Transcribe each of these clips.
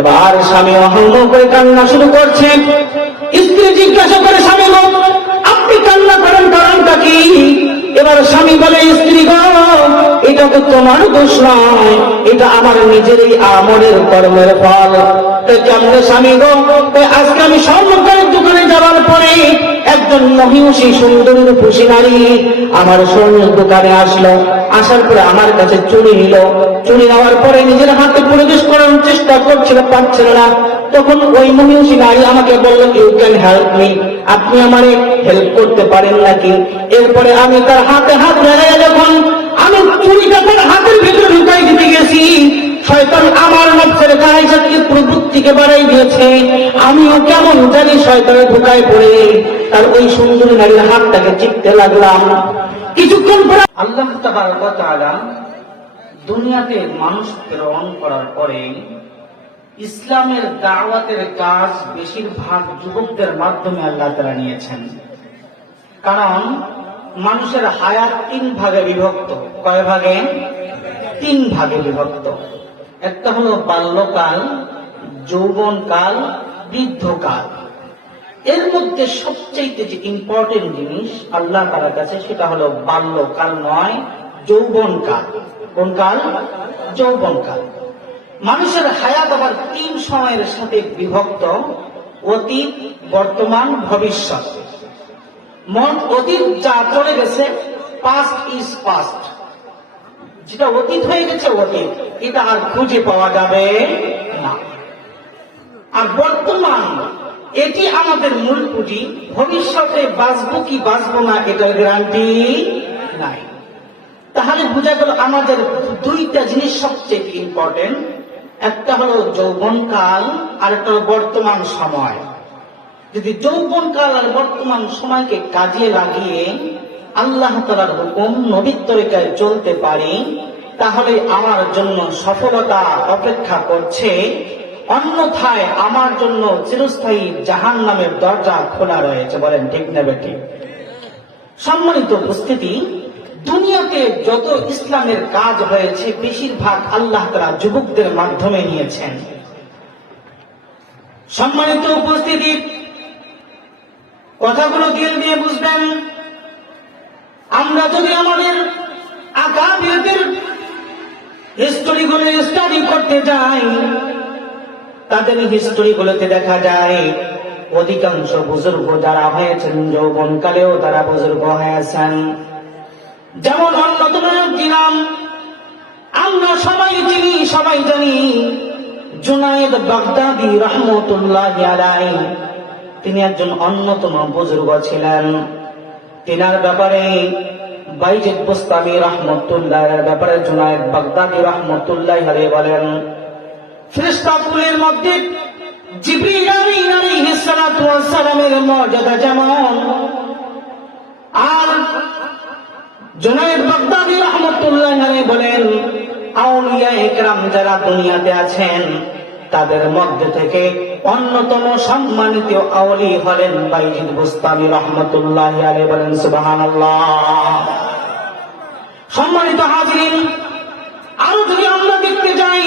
এবার স্বামী অহংগ করে কান্না শুরু করছে। স্ত্রী জিজ্ঞাসা করে, স্বামী গো, আপনি কান্না করেন কারণটা কি? এবার স্বামী বলে, স্ত্রী গো, এটা তো তোমার দোষ নয়, এটা আমার নিজেরই আমলের কর্মের ফল। কেমনে স্বামী গো? আজকে আমি স্বর্ণকারের দোকানে যাওয়ার পরে একজন মহিষী সুন্দরী রূপসী নারী আমার স্বর্ণের দোকানে আসলো। আসার পরে আমার কাছে চুড়ি নিল। চুড়ি নেওয়ার পরে নিজের হাতে প্রবেশ করার চেষ্টা করছিল, পারছিল না। তখন ওই মহিষী নারী আমাকে বলল, ইউ ক্যান হেল্প মি, আপনি আমারে হেল্প করতে পারেন নাকি? এরপরে আমি তার হাতে হাত লাগাই যখন আমি চুড়িটা তার হাতের ভিতরে ঢুকাই দিতে গেছি, শয়তান আমার নফসের গায়ে প্রবৃত্তিকে বাড়াই দিয়েছে। আমিও কেমন জানি শয়তানের ধোঁকায় পড়ে তার ওই সুন্দরী নারীর হাতটাকে চিপতে লাগলাম। কিছুক্ষণ পরে আল্লাহ তাবারক ওয়া তাআলা দুনিয়াতে মানুষ প্রেরণ করার পরে ইসলামের দাওয়াতের কাজ বেশিরভাগ যুবকদের মাধ্যমে আল্লাহ তাআলা নিয়েছেন। কারণ মানুষের হায়াত 3 ভাগে বিভক্ত। কয় ভাগে? 3 ভাগে বিভক্ত। একটা হলো বাল্যকাল, যৌবনকাল, বৃদ্ধকাল। এর মধ্যে সবচেয়ে যে ইম্পর্টেন্ট জিনিস আল্লাহ তাআলার কাছে, সেটা হলো বাল্যকাল নয়, যৌবনকাল। কোন কাল? যৌবনকাল। মানুষের হায়াত আবার 3 সময়ের সাথে বিভক্ত: অতীত, বর্তমান, ভবিষ্যৎ। অতীত যা চলে গেছে, পাস্ট ইজ পাস্ট, যেটা অতীত হয়ে গেছে অতীত, এটা আর খুঁজে পাওয়া যাবে না। আর বর্তমান, এটি আমাদের মূল পুঁজি। ভবিষ্যতে বাঁচবো কি বাঁচবো না, এটার গ্যারান্টি নাই। তাহলে বোঝা গেল আমাদের 2টা জিনিস সবচেয়ে ইম্পর্টেন্ট। একটা হলো যৌবনকাল, আর একটা হলো বর্তমান সময়। যদি যৌবনকাল আর বর্তমান সময়কে কাজে লাগিয়ে আল্লাহ তাআলার হুকুম, নবীর তরিকায় চলতে পারি, তাহলে আমার জন্য সফলতা অপেক্ষা করছে। অন্যথায় আমার জন্য চিরস্থায়ী জাহান্নামের দরজা খোলা রয়েছে। বলেন ঠিক না বেঠিক? সম্মানিত উপস্থিতি, দুনিয়াতে যত ইসলামের কাজ হয়েছে বেশিরভাগ আল্লাহ তাআলা যুবকদের মাধ্যমে নিয়েছেন। সম্মানিত উপস্থিতি, কথাগুলো দিল দিয়ে বুঝবেন। আমরা যদি আমাদের আকাবিরদের হিস্টোরিগুলো স্টাডি করতে যাই, তাদের হিস্টোরিগুলোতে দেখা যায় অধিকাংশ বুজুর্গ যারা হয়েছেন যৌবনকালেও তারা বুজুর্গ হয়েছেন। যেমন অন্যতম নাম আমরা সবাই চিনি, সবাই জানি, জুনায়েদ বাগদাদি রাহমাতুল্লাহি আলাইহি। তিনি একজন অন্যতম বুজুর্গ ছিলেন। তিনার ব্যাপারে বাইজিদ বুস্তামি রাহমাতুল্লাহির ব্যাপারে জুনায়েদ বাগদাদি রাহমাতুল্লাহি আলাইহি বলেন, ফেরেশতাকুলের মধ্যে জিবরিল আলাইহিস সালাতু ওয়াস সালামের মর্যাদা যেমন, আর জুনায়েদ বাগদাদি রাহমাতুল্লাহি আলাইহি বলেন, আউলিয়ায়ে কেরাম যারা দুনিয়াতে আছেন তাদের মধ্যে থেকে অন্যতম সম্মানিত আউলি হলেন বাইজিদ বুস্তামি রাহমাতুল্লাহি আলাইহি। বলেন সুবহানাল্লাহ। সম্মানিত হাজিরিন, আরো যদি আমরা দেখতে যাই,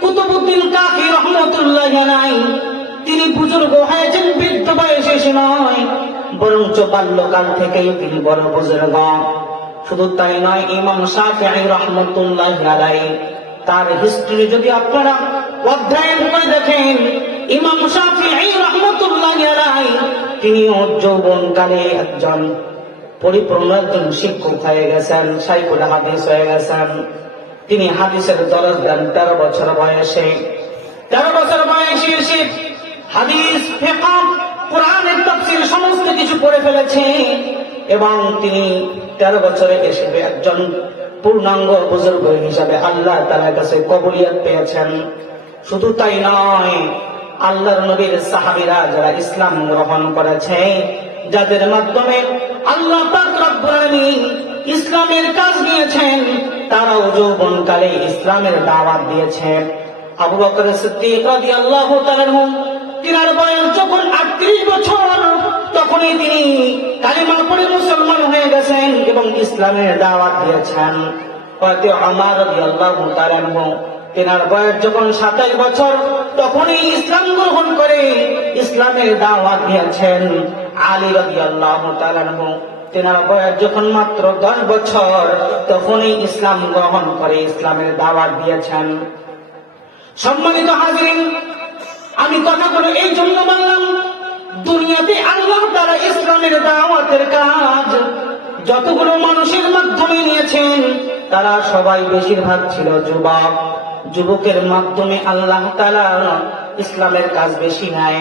কুতুবউদ্দিন কাকি রাহমাতুল্লাহি আলাইহি তিনি বুজুর্গ হয়েছেন বৃদ্ধ বয়সে এসে নয়, বরঞ্চ বাল্যকাল থেকেই তিনি বড় বুজুর্গ। শুধু তাই নয়, ইমাম শাফিঈ রাহমাতুল্লাহি আলাইহি তার হিস্ট্রি যদি আপনারা অধ্যয়ন করে দেখেন, ইমাম শাফিঈ রাহমাতুল্লাহি আলাইহি তিনিও যৌবনকালে একজন পরিপূর্ণ একজন শিক্ষক হয়ে গেছেন, শাইখুল হাদিস হয়ে গেছেন। তিনি হাদিসের দরস দেন 13 বছর বয়সে। 13 বছর বয়সে এসে হাদিস, ফিকহ, কোরআনের তাফসীর সমস্ত কিছু পড়ে ফেলেছে এবং তিনি 13 বছরে এসে একজন পূর্ণাঙ্গ বুজুর্গ হিসাবে আল্লাহ তাআলার কাছে কবুলিয়ত পেয়েছেন। শুধু তাই নয়, আল্লাহর নবীর সাহাবীরা যারা ইসলাম গ্রহণ করেছে, যাদের মাধ্যমে আল্লাহ পাক রব্বুল আলামিন ইসলামের কাজ নিয়েছেন, তারাও যৌবনকালে ইসলামের দাওয়াত দিয়েছে। আবু বকর সিদ্দিক রাদিয়াল্লাহু তাআলা আনহু, তিনার বয়স যখন 38 বছর, তখনই তিনি কালিমা পড়ে মুসলমান হয়ে গেছেন এবং ইসলামের দাওয়াত দিয়েছেন। হযরত ওমর রাদিয়াল্লাহু তাআলা আনহু তেনার বয়স যখন 27 বছর তখনই ইসলাম গ্রহণ করে ইসলামের দাওয়াত দিয়েছেন। আলী রাদিয়াল্লাহু তাআলা আনহু তেনার বয়স যখন মাত্র 10 বছর তখনই ইসলাম গ্রহণ করে ইসলামের দাওয়াত দিয়েছেন। সম্মানিত হাজিরিন, আমি কথাগুলো এই জন্য বললাম, দুনিয়াতে আল্লাহ তাআলা ইসলামের দাওয়াতের কাজ যতগুলো মানুষের মাধ্যমে নিয়েছেন তারা সবাই বেশিরভাগ ছিল যুবক। যুবকের মাধ্যমে আল্লাহ তাআলা ইসলামের কাজ বেশি নেয়,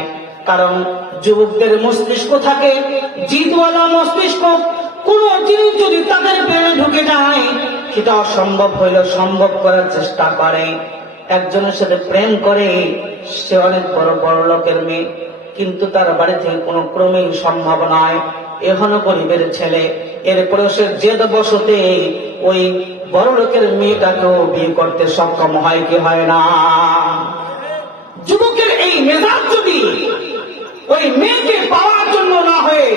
কারণ যুবকদের মস্তিষ্ক থাকে জিদওয়ালা মস্তিষ্ক। কোন জিনিস যদি তাদের ব্রেনে ঢুকে যায় সেটা অসম্ভব হইলেও সম্ভব করার চেষ্টা করে। একজনের সাথে প্রেম করে, সে অনেক বড় বড় লোকের মেয়ে, কিন্তু তার বাড়ি থেকে কোনো ক্রমেই সম্ভব নয়, এখনো গরিবের ছেলে। এরপরে সে জেদ বশতে ওই বড় লোকের মেয়েটাকেও বিয়ে করতে সক্ষম হয় কি হয় না? যুবকের এই মেজাজ যদি ওই মেয়েকে পাওয়ার জন্য না হয়ে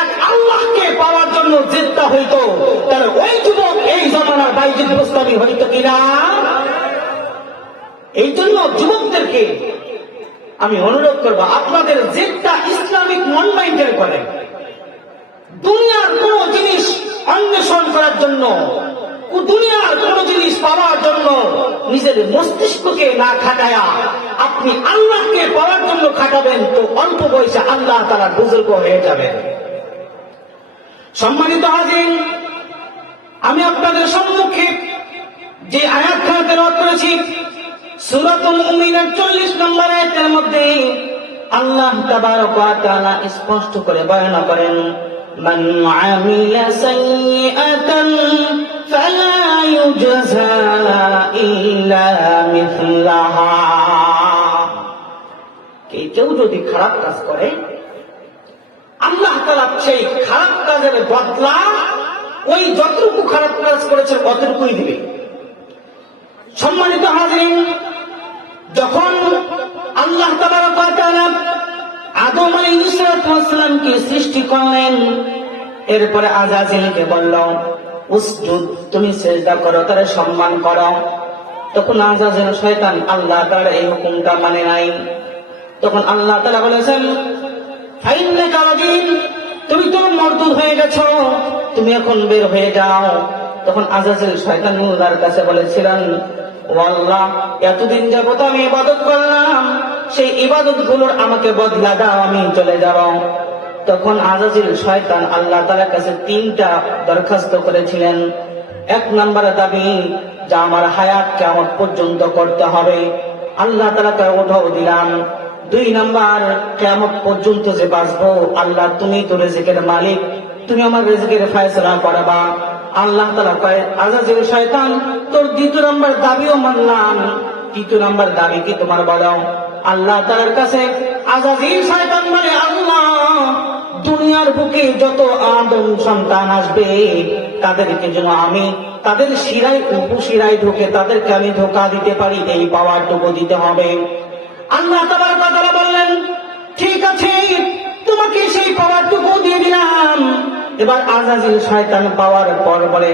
এক আল্লাহকে পাওয়ার জন্য জেদটা হইতো, তাহলে ওই যুবক এই জমানার বাইজিদ বুস্তামি হইতো কিনা? এই জন্য যুবকদেরকে আমি অনুরোধ করবো, আপনাদের জেদটা ইসলামিক মন মাইন্ডের করে। দুনিয়ার কোন জিনিস অন্বেষণ করার জন্য, দুনিয়ার কোন জিনিস পাওয়ার জন্য নিজের মস্তিষ্ককে না খাটায়া আপনি আল্লাহকে পাওয়ার জন্য খাটাবেন, তো অল্প বয়সে আল্লাহ তাআলা বুজুর্গ হয়ে যাবেন। সম্মানিত হাজিরিন, আমি আপনাদের সম্মুখে যে আয়াতখানা তেলাওয়াত করেছি সূরাতুল মুমিনের 40 নম্বর আয়াতের মধ্যে আল্লাহ তাবারক ওয়া তাআলা স্পষ্ট করে বর্ণনা করেন, মান আমিলা সাইয়্যাতান ফালা ইউজযা ইল্লা মিথলাহা। কেউ যদি খারাপ কাজ করে আল্লাহ তাআলা সেই খারাপ কাজের বদলা ওই যতটুকু খারাপ কাজ করেছে অতটুকুই দিবে। সম্মানিত হাজিরিন, যখন আল্লাহ তাবারক ওয়া তাআলা আদম আলাইহিস সালামকে সৃষ্টি করলেন, এরপরে আজাজিলকে বলল উসজুদ, তুমি সিজদা করো, তারে সম্মান করো। তখন আজাজিল শয়তান আল্লাহ তাআলার এই হুকুমটা মানে নাই। তখন আল্লাহ তাআলা বলেছেন ফাইন্নাকা রাজিম, তুমি তো মরদুদ হয়ে গেছো, তুমি এখন বের হয়ে যাও। তখন আজাজিল শয়তান আল্লাহর কাছে বলেছিলেন, ও আল্লাহ, এতদিন যাবত আমি ইবাদত করলাম, সেই ইবাদত গুলোর আমাকে বদলা দাও, আমি চলে যাব। তখন আজাজিল শয়তান আল্লাহ তাআলার কাছে 3টা দরখাস্ত করেছিলেন। 1 নম্বর দাবি, যা আমার হায়াত কিয়ামত পর্যন্ত করতে হবে, আল্লাহ তাআলাকে ওঠাও দিলাম। 2 নম্বর, কিয়ামত পর্যন্ত যে বাঁচবো, আল্লাহ তুমি তো রিজিকের মালিক, তুমি আমার রিজিকের ফয়সালা করবা। আল্লাহ তাআলা কয়, আজাজিল শয়তান, তোর 2 নম্বর দাবিও মানলাম, 3 নম্বর দাবি কি তোমার বলো? আল্লাহ তাআলার কাছে আজাজিল শয়তান বলে, আল্লাহ, দুনিয়ার বুকে যত আদম সন্তান আসবে তাদেরকে যেন আমি তাদের শিরায় উপশিরায় ঢুকে তাদেরকে আমি ধোঁকা দিতে পারি, এই পাওয়ারটুকু দিতে হবে। আল্লাহ তাবারক ওয়া তাআলা বললেন, ঠিক আছে, তোমাকে সেই পাওয়ারটুকু দিয়ে দিলাম। এবার আজাজিল শয়তান পাওয়ার পর বলে,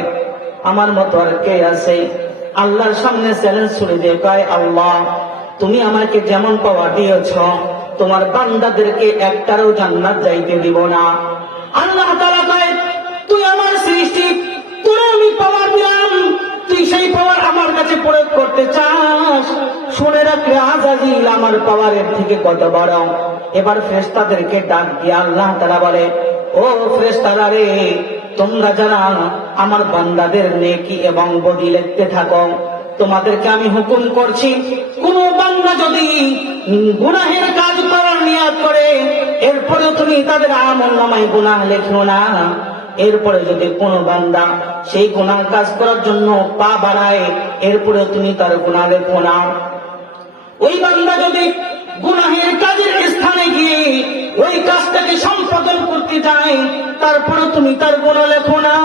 আমার মতো আর কে আছে? আল্লাহর সামনে চ্যালেঞ্জ ছুড়ে দিয়ে কয়, আল্লাহ, তুমি আমাকে যেমন পাওয়ার দিয়েছ, তোমার বান্দাদেরকে একটারও জান্নাত যাইতে দিব না। আল্লাহ তাআলা কয়, তুই আমার সৃষ্টি, তোরে আমি পাওয়ার দিলাম, তুই সেই পাওয়ার আমার কাছে প্রয়োগ করতে চাস? শুনে রাখলে আজাজিল আমার পাওয়ারের থেকে কত বড়। এবার ফেরেশতাদেরকে ডাক দিয়ে আল্লাহ তাআলা বলে, ও ফেরেশতারা রে, তোমরা যারা আমার বান্দাদের নেকি এবং বদি লিখতে থাকো, তোমাদেরকে আমি হুকুম করছি, কোন বান্দা যদি গুনাহের কাজ করার নিয়ত করে, এরপরে তুমি তাদের আমলনামায় গুনাহ লেখো না। এরপরে যদি কোন বান্দা সেই গুনাহ কাজ করার জন্য পা বাড়ায়, এরপরে তুমি তার গুনাহ লেখো না। ওই বান্দা যদি গুনাহের কাজের স্থানে গিয়ে ওই কাজটাকে সম্পাদন করতে যায়, তারপরে তুমি তার গুনাহ লেখো না।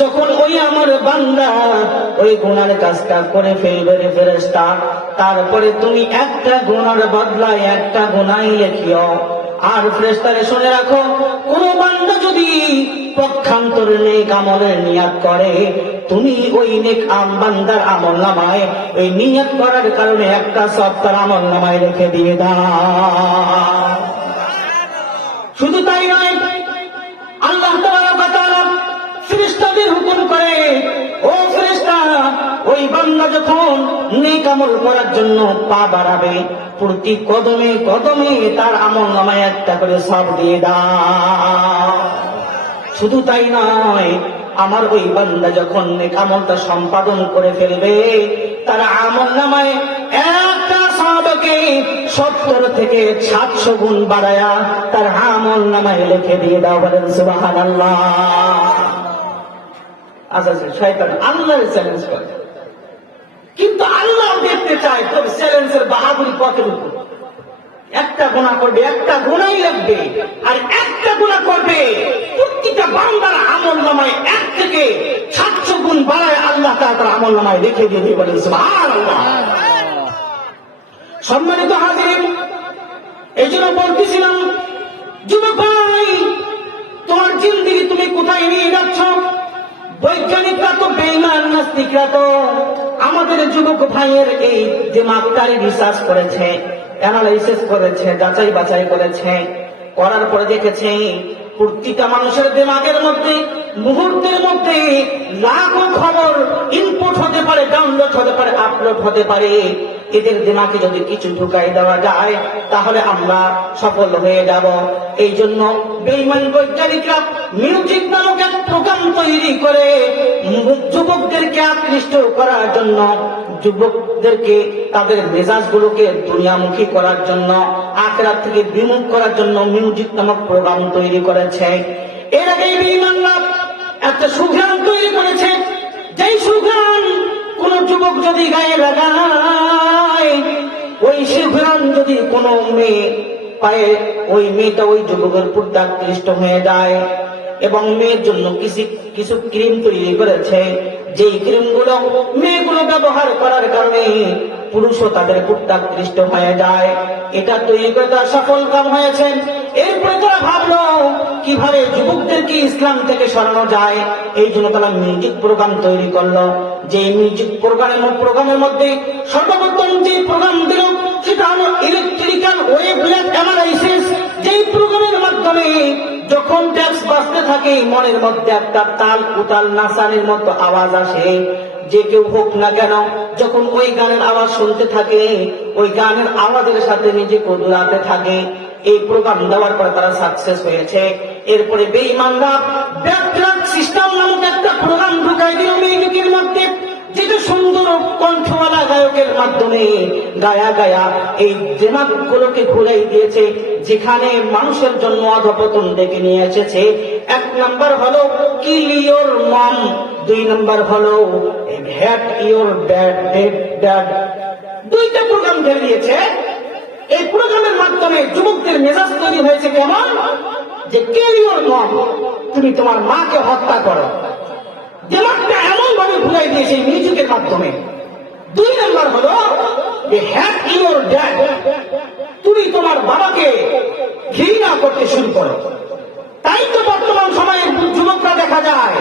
যখন ওই আমার বান্দা ওই গুনার কাজটা করে ফেলবে রে ফেরেশতা, তারপরে তুমি একটা গুনার বদলায় একটা গুনাই লেখিও। আর ফেরেশতারে শুনে রাখো, কোন বান্দা যদি পক্ষান্তরে নেক আমলের নিয়াত করে, তুমি ওই নেক বান্দার আমলনামায় ওই নিয়ত করার কারণে একটা সওয়াব তার আমলনামায় রেখে দিয়ে দাও। শুধু তাই নয়, আল্লাহ তাআলা ফেরেশতাদের হুকুম করে, ও ফেরেশতা, ওই বান্দা যখন নেক আমল করার জন্য পা বাড়াবে, প্রতি কদমে কদমে তার আমলনামায় একটা করে সওয়াব দিয়ে দাও। শুধু তাই নয়, আমার ওই বান্দা যখন নেক আমলটা সম্পাদন করে ফেলবে, তার আমলনামায় একটা সওয়াবকে 70 থেকে 700 গুণ বাড়ায়া তার আমলনামায় লিখে দিয়ে দাও। বলেন সুবহানাল্লাহ। আচ্ছা, শয়তান আল্লাহর চ্যালেঞ্জ করে, কিন্তু আল্লাহ দেখতে চায় তোর চ্যালেঞ্জের বাহাদুরি কতটুকু। একটা গুনাহ করবে, একটা গুনাহই লাগবে, আর একটা গুনাহ করবে প্রতিটা বান্দার আমলনামায় 1 থেকে 700 গুণ বাড়ায় আল্লাহ তাআলা তার আমলনামায় লিখে দিয়ে বলেন সুবহানাল্লাহ। সম্মানিত হাজিরিন, এই জন্য বলতেছিলাম, যুবক ভাই, তোমার জিন্দেগি তুমি কোথায় নিয়ে যাচ্ছ? বৈজ্ঞানিকরা তো বেঈমান, নাস্তিকরা তো আমাদের যুবক ভাইয়ের এই দিমাগটারে রিসার্চ করেছে, অ্যানালাইসিস করেছে, যাচাই বাছাই করেছে, করার পরে দেখেছে প্রতিটা মানুষের দিমাগের মধ্যে মুহূর্তের মধ্যে লাখো খবর ইনপুট হতে পারে, ডাউনলোড হতে পারে, আপলোড হতে পারে। এদের দিমাগে যদি কিছু ঢুকাই দেওয়া যায় তাহলে আমরা সফল হয়ে যাব। এই জন্য বেঈমান বৈজ্ঞানিকরা মিউজিক নামক এক প্রোগ্রাম তৈরি করে যুবকদেরকে আকৃষ্ট করার জন্য, যুবকদেরকে তাদের মেজাজগুলোকে দুনিয়ামুখী করার জন্য, আখিরাত থেকে বিমুখ করার জন্য মিউজিক নামক প্রোগ্রাম তৈরি করেছে। এর আগে বেঈমানরা একটা সুঘ্রাণ তৈরি করেছে, যেই সুঘ্রাণ কোন যুবক যদি গায়ে লাগায়, ওই সুঘ্রাণ যদি কোনো মেয়ে পায়ে, ওই মেয়েটা ওই যুবকের প্রতি আকৃষ্ট হয়ে যায়। এবং মেয়ের জন্য কিছু ক্রিম তৈরি করেছে, যেই ক্রিমগুলো মেয়েগুলো ব্যবহার করার কারণে পুরুষও তাদের প্রতি আকৃষ্ট হয়ে যায়। এটা তৈরি করে তারা সফল কাম হয়েছে। এরপরে তারা ভাবলো কিভাবে যুবকদেরকে ইসলাম থেকে সরানো যায়। এই জন্য তারা মিউজিক প্রোগ্রাম তৈরি করলো। যে মিউজিক প্রোগ্রামের মধ্যে সর্বপ্রথম যে প্রোগ্রাম দিল সেটা হলো ইলেকট্রিক্যাল ওয়েভলেন্থ অ্যানালাইসিস। যেই প্রোগ্রামের মাধ্যমে যখন ট্যাক্স বাজতে থাকে মনের মধ্যে একটা তাল উতাল নাচানের মতো আওয়াজ আসে। যে কেউ হোক না কেন, যখন ওই গানের আওয়াজ শুনতে থাকে, ওই গানের আওয়াজের সাথে নিজেকে দৌড়াতে থাকে। এই প্রোগ্রাম দেওয়ার পর তারা সাকসেস হয়েছে। এরপরে বেঈমানরা ব্যাকট্র্যাক সিস্টেম নামক একটা প্রোগ্রাম ঢুকাই দিল মিউজিকের মধ্যে, যেটা সুন্দর কণ্ঠওয়ালা গায়কের মাধ্যমে গায়া গায়া এই দিমাগগুলোকে ঘুরাই দিয়েছে, যেখানে মানুষের জন্য অধপতন ডেকে নিয়ে এসেছে। 1 নম্বর হলো কিল ইওর মম, 2 নম্বর হলো হ্যাট ইওর ড্যাড। 2টা প্রোগ্রাম ঢেলে দিয়েছে। এই প্রোগ্রামের মাধ্যমে যুবকদের মেজাজ তৈরি হয়েছে কেমন, যে কিল ইওর মম, তুমি তোমার মাকে হত্যা করো। দিমাগটা এমন ভাবে ঘুরাই দিয়েছে এই মিউজিকের মাধ্যমে। 2 নম্বর হলো যে হ্যাট ইওর ড্যাড, তুমি তোমার বাবাকে ঘৃণা করতে শুরু করো। তাই তো বর্তমান সময়ের যুবকরা দেখা যায়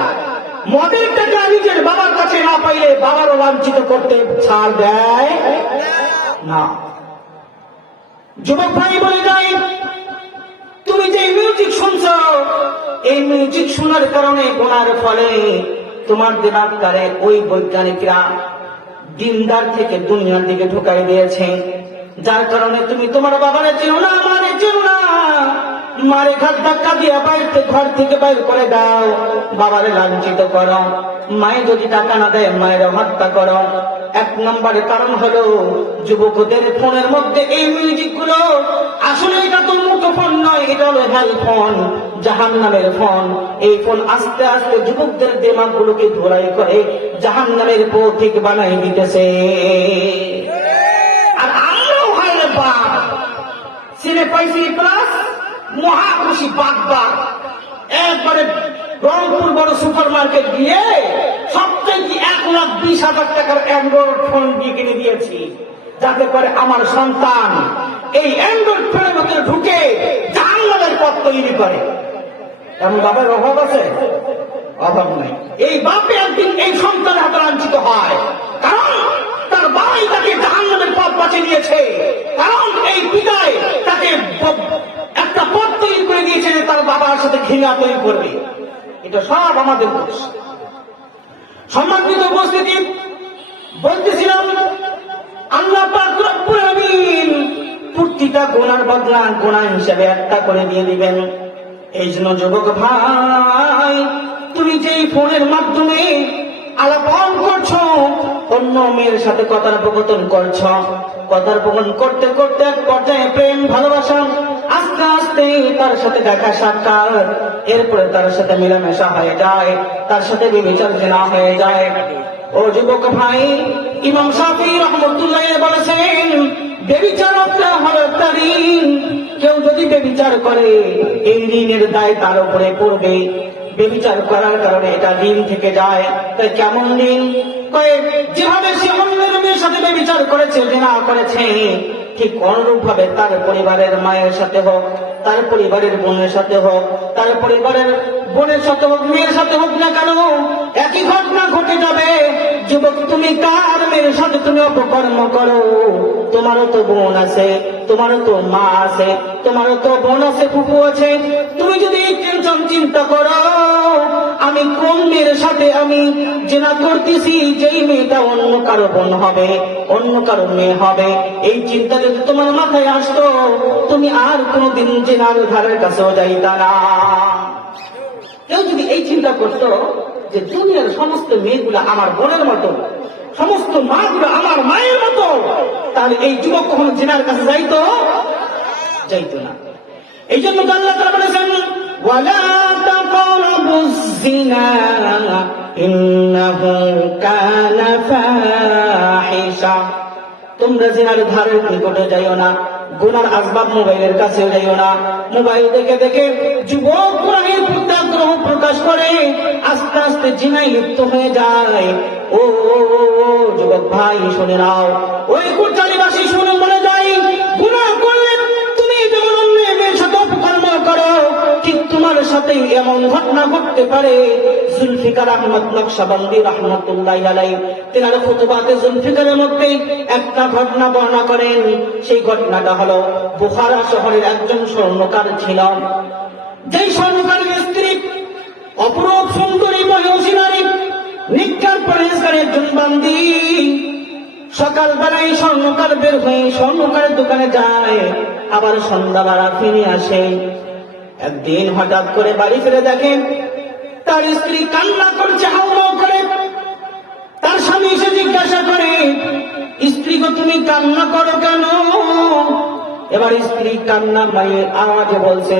মদের টাকা নিজের বাবার কাছে না পাইলে বাবারও লাঞ্ছিত করতে ছাড় দেয় না। যুবক ভাই বলে যায়, তুমি যে মিউজিক শুনছ, এই মিউজিক শোনার কারণে গুনার ফলে তোমার দিমাগটারে ওই বৈজ্ঞানিকরা দিনদার থেকে দুনিয়ার দিকে ঢুকাই দিয়েছে। যার কারণে তুমি তোমার বাবারে চেনো না, মারে চেনো না, মারে ঘাট ধাক্কা দিয়ে ঘর থেকে বাইর করে দাও, বাবারে লাঞ্ছিত করো। মায়ে যদি টাকা না দেয় মায়ের হত্যা করো। 1 নম্বরের কারণ হলো যুবকদের ফোনের মধ্যে এই মিউজিক গুলো। আসলে এটা তো মুঠোফোন নয়, এটা হলো হেল ফোন, জাহান্নামের ফোন। এই ফোন আস্তে আস্তে যুবকদের দিমাগ গুলোকে ধোলাই করে জাহান্নামের পথিক বানাই দিতেছে। আর আমরাও হয় রে বাপ, সিনে পাইছি প্লাস মহা খুশি বাগবা, একবারে রংপুর বড় সুপার মার্কেট গিয়ে সবচেয়ে 1,20,000 টাকার অ্যান্ড্রয়েড ফোন দিয়ে কিনে দিয়েছি, যাতে করে আমার সন্তান এই অ্যান্ড্রয়েড ফোনের মধ্যে ঢুকে জাহান্নামের পথ তৈরি করে। এমন বাবার অভাব আছে? অভাব নাই। এই বাপে একদিন এই সন্তান হাতে লাঞ্ছিত হয়, কারণ তার ভাই তাকে জাহান্নামের পথ বাঁচিয়ে দিয়েছে, কারণ এই পিতায় তাকে একটা পথ তৈরি করে দিয়েছে যে তার বাবার সাথে ঘৃণা তৈরি করবে। এটা সব আমাদের দোষ। সম্মানিত উপস্থিতি, বলতেছিলাম আল্লাহ পাক রব্বুল আমিন প্রতিটা গুনার বদলা গুনাহ হিসেবে একটা করে দিয়ে দিবেন। এই জন্য যুবক ভাই, তুমি যেই ফোনের মাধ্যমে আলাপন করছো, অন্য মেয়ের সাথে কথোপকথন করছো, কথোপকথন করতে করতে এক পর্যায়ে প্রেম ভালোবাসা, আস্তে আস্তে তার সাথে দেখা সাক্ষাৎ, এরপরে তার সাথে মেলামেশা হয়ে যায়, তার সাথে বিবিচার জেনা হয়ে যায়। ও যুবক ভাই, ইমাম শাফি রাহমাতুল্লাহ বলেছেন, বেবিচার হলো একটা ঋণ। কেউ যদি বেবিচার করে, এই ঋণের দায় তার উপরে পড়বে। বেবিচার করার কারণে এটা ঋণ থেকে যায়। তাই কেমন ঋণ? যেভাবে সে অন্যের মেয়ের সাথে বেবিচার করেছে, জেনা করেছে, ঠিক অনুরূপ ভাবে তার পরিবারের মায়ের সাথে হোক, তার পরিবারের বোনের সাথে হোক, তার পরিবারের বোনের সাথে হোক, মেয়ের সাথে হোক না কেন, একই ঘটনা ঘটে যাবে। যুবক, তুমি কার মেয়ের সাথে তুমি অপকর্ম করো? তোমারও তো বোন আছে, তোমারও তো মা আছে, তোমারও তো বোন আছে, ফুফু আছে। তুমি যদি টেনশন চিন্তা করো, আমি কোন মেয়ের সাথে আমি জেনা করতেছি, যেই মেয়েটা অন্য কারো বোন হবে, অন্য কারো মেয়ে হবে, এই চিন্তা যদি তোমার মাথায় আসতো, তুমি আর কোনোদিন জেনার ধারের কাছেও যাইতা না। কেউ যদি এই চিন্তা করতো যে দুনিয়ার সমস্ত মেয়েগুলো আমার বোনের মতো, সমস্ত মাগুলো আমার মায়ের মতো, তাহলে এই যুবক কখনো জেনার কাছে যাইতো না। এই জন্য আল্লাহ তাআলা বলেছেন, ওয়ালা তাকরাবুজ জিনা ইন্নাহু কানা ফাহিশা। তোমরা জিনার ধারের নিকটে যাইও না, গুনার আসবাব মোবাইলের কাছে যাইও না। মোবাইল দেখে দেখে যুবক গুনাহের প্রতি আগ্রহ প্রকাশ করে, আস্তে আস্তে জিনায় লিপ্ত হয়ে যায়। ও যুবক ভাই, শুনে নাও, ওই কুচালিবাসী শুনে মনে যায়, গুনাহ করলে তুমি যেমন অন্য মেয়ের সাথে অপকর্ম করো, ঠিক তোমার সাথেই এমন ঘটনা ঘটতে পারে। জুলফিকার আহমদ নকশবন্দি রাহমাতুল্লাহি আলাইহি তিনার খুতবাতে জুলফিকারের মধ্যে একটা ঘটনা বর্ণনা করেন। সেই ঘটনাটা হলো, বুখারা শহরের একজন স্বর্ণকার ছিল। যেই স্বর্ণকারের স্ত্রী অপরূপ সুন্দরী মহিষী নারী, নিকার পরেশকারী একজন বান্দি। সকালবেলায় স্বর্ণকার বের হয়ে স্বর্ণকারের দোকানে যায়, আবার সন্ধ্যাবেলা ফিরে আসে। একদিন হঠাৎ করে বাড়ি ফিরে দেখেন তার স্ত্রী কান্না করছে, হাউমাউ করে। তার স্বামী এসে জিজ্ঞাসা করে, স্ত্রী গো, তুমি কান্না করো কেন? এবার স্ত্রী কান্না মায়ের আওয়াজে বলছে,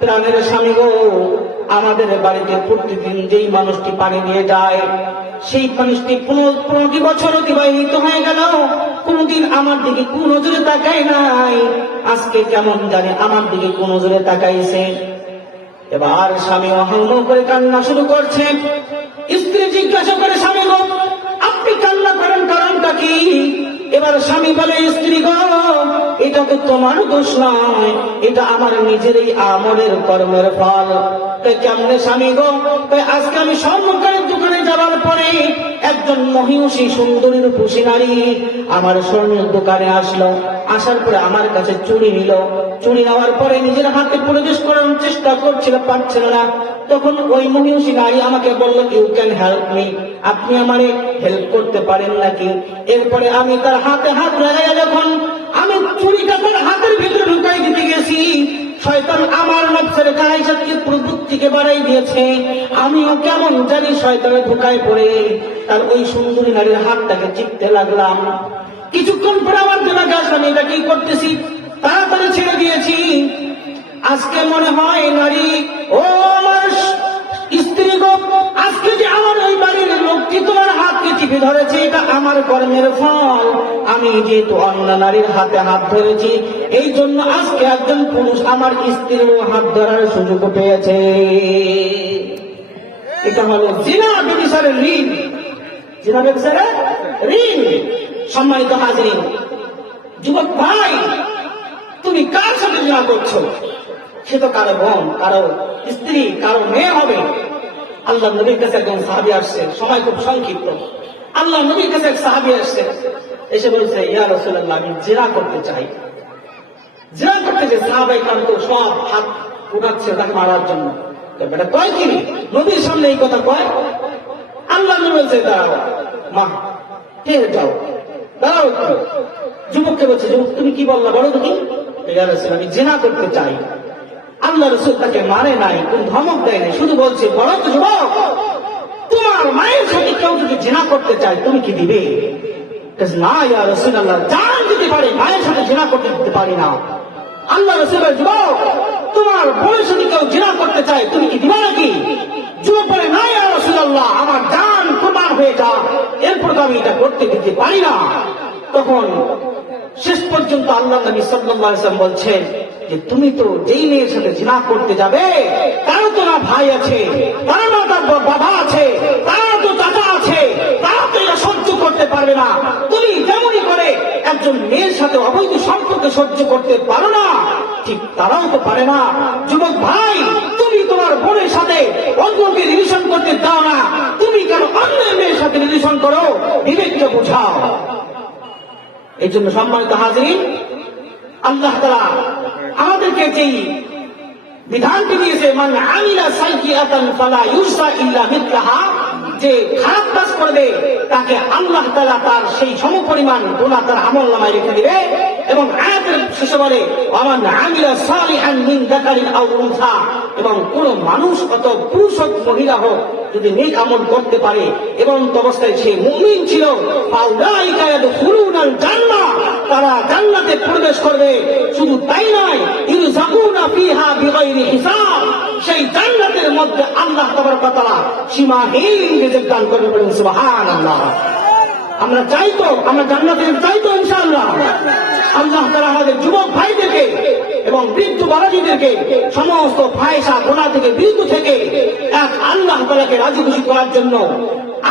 প্রাণের স্বামী গো, আমাদের বাড়িতে প্রতিদিন যেই মানুষটি পানি দিয়ে যায়, সেই মানুষটি 15টি বছর অতিবাহিত হয়ে গেল, কোনদিন আমার দিকে কোন নজরে তাকায় নাই। আজকে কেমন জানে আমার দিকে কোন নজরে তাকাইছে। এবার স্বামী হাউমাউ করে কান্না শুরু করছে। স্ত্রী জিজ্ঞাসা করে, স্বামী গো, আপনি কান্না করেন কারণটা কি? এবার স্বামী বলে, স্ত্রী গো, এটা তো তোমার দোষ নয়, এটা আমার নিজেরই আমলের কর্মের ফল। কেমনে স্বামী গো? আজকে আমি স্বর্ণকারের দোকানে যাওয়ার পরে একজন মহিষী সুন্দরী রূপসী নারী আমার স্বর্ণের দোকানে আসলো। আসার পরে আমার কাছে চুড়ি নিল। চুড়ি নেওয়ার পরে নিজের হাতে প্রবেশ করার চেষ্টা করছিল, পারছিল না। তখন ওই মহিষী নারী আমাকে বলল, ইউ ক্যান হেল্প মি, আপনি আমারে হেল্প করতে পারেন নাকি? এরপরে আমি তার হাতে হাত লাগাই, যখন আমি চুড়িটা তার হাতের ভিতরে ঢুকাই দিতে গেছি, শয়তান আমার নফসের কায়সাতকে প্রবৃত্তিকে বাড়াই দিয়েছে। আমিও কেমন জানি শয়তানে ঢুকায় পড়ে তার ওই সুন্দরী নারীর হাতটাকে চিপতে লাগলাম। কিছুক্ষণ পরে আমার জানা গাছ, আমি এটা কি করতেছি, তাড়াতাড়ি ছেড়ে দিয়েছি। আজকে মনে হয় নারী, ও আমার স্ত্রী গো, আজকে যে আমার ওই বাড়ির লোকটি তোমার হাতকে চিপে ধরেছে, এটা আমার কর্মের ফল। আমি যেহেতু অন্য নারীর হাতে হাত ধরেছি, এই জন্য আজকে একজন পুরুষ আমার স্ত্রীর হাত ধরার সুযোগ পেয়েছে। এটা হলো জিনা ব্যভিচারের ঋণ। জিনা ব্যভিচারের ঋণ। সম্মানিত হাজিরিন, যুবক ভাই, তুমি কার সাথে জিনা করছো? সে তো কারো বোন, কারো স্ত্রী, কারো মেয়ে হবে। আল্লাহ নবীর কাছে একজন সাহাবী আসছে, সময় খুব সংক্ষিপ্ত। আল্লাহ নবীর কাছে এক সাহাবী আসছে, এসে বলছে, ইয়া রাসূলুল্লাহ, আমি জিনা করতে চাই। জিনা করতে চাই। সাহাবায়ে কেরাম তো সব হাত উঠাচ্ছে তাকে মারার জন্য। তো বেটা কয় কি নবীর সামনে এই কথা কয়? আল্লাহ নবী বলছে, দাঁড়াও মা, ফের যাও, দাঁড়াও একটু। যুবককে বলছে, যুবক তুমি কি বললা বলো দেখি। ইয়া রাসূল, আমি জিনা করতে চাই। আল্লাহ রাসূল তাকে মারে নাই, কোন ধমক দেয় নাই, শুধু বলছে, বলো তো যুবক, তোমার মায়ের সাথে কেউ যদি জিনা করতে চায় তুমি কি দিবে? না ইয়া রাসূলুল্লাহ, জান দিতে পারি, মায়ের সাথে জিনা করতে দিতে পারি না। আল্লাহ রাসূল বলে, যুবক, তোমার বোনের সাথে কেউ জিনা করতে চায় তুমি কি দিবা নাকি? যুবক বলে, না ইয়া রাসূলুল্লাহ, আমার জান কুরবান হয়ে যা, এরপর আমি এটা করতে দিতে পারি না। তখন শেষ পর্যন্ত আল্লাহ নবী সাল্লাল্লাহু আলাইহি ওয়াসাল্লাম বলছেন যে তুমি তো যেই মেয়ের সাথে জিনা করতে যাবে তারও তো না ভাই আছে, তারও না তার বাবা আছে, তারও তো চাচা আছে, তারা তো এটা সহ্য করতে পারবে না। তুমি যেমনই করে একজন মেয়ের সাথে অবৈধ সম্পর্ক সহ্য করতে পারো না, ঠিক তারাও তো পারে না। যুবক ভাই, তুমি তোমার বোনের সাথে অন্যকে রিলেশন করতে দাও না, তুমি কেন অন্য মেয়ের সাথে রিলেশন করো? বিবেককে বোঝাও। এই জন্য সম্মানিত হাজিরিন, আল্লাহ তাআলা আমাদেরকে যেই বিধানটি দিয়েছে, মান আমিলা সাইয়্যাতান ফালা ইউসা ইল্লা মিথলাহা, যে খারাপ কাজ করবে তাকে আল্লাহ তাআলা তার সেই সমপরিমাণ গুনাহ তার আমলনামায় রেখে দিবে। এবং আয়াতের শেষে বলে, ওয়ামান আমিলা সালিহান মিন যাকারিন আও উনসা, এবং কোন মানুষ অত পুরুষ হোক মহিলা হোক যদি নেক আমল করতে পারে এবং অবস্থায় সে মুমিন ছিল, ফাউলাইকা ইয়াদখুলুনাল জান্নাহ, তারা জান্নাতে প্রবেশ করবে। শুধু তাই নয়, ইরযাকুনা ফিহা বিগাইরি হিসাব, সেই জান্নাতের মধ্যে আল্লাহ তাবারক ওয়া তাআলা সীমাহীন রিজিক দান করবে। বলুন সুবহানাল্লাহ। আমরা চাই তো, আমরা জান্নাতে চাই তো ইনশাআল্লাহ। আল্লাহ তাআলা আমাদের যুবক ভাইদেরকে এবং বৃদ্ধ বাবাজিদেরকে সমস্ত ফায়সা গুনাহ থেকে বিরত থেকে এক আল্লাহ তাআলাকে রাজি খুশি করার জন্য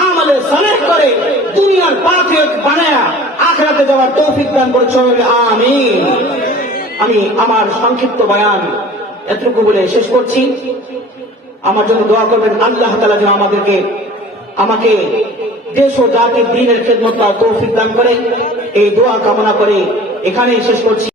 আমলে সালেহ করে দুনিয়ার পথে বানায়া আখিরাতে যাওয়ার তৌফিক দান করে সবাইকে আমিন। আমি আমার সংক্ষিপ্ত বয়ান এতটুকু বলে শেষ করছি। আমার জন্য দোয়া করবেন, আল্লাহ তাআলা যেন আমাকে দেশ ও জাতির দ্বীনের খেদমত তৌফিক দান করে, এই দোয়া কামনা করে এখানেই শেষ করছি।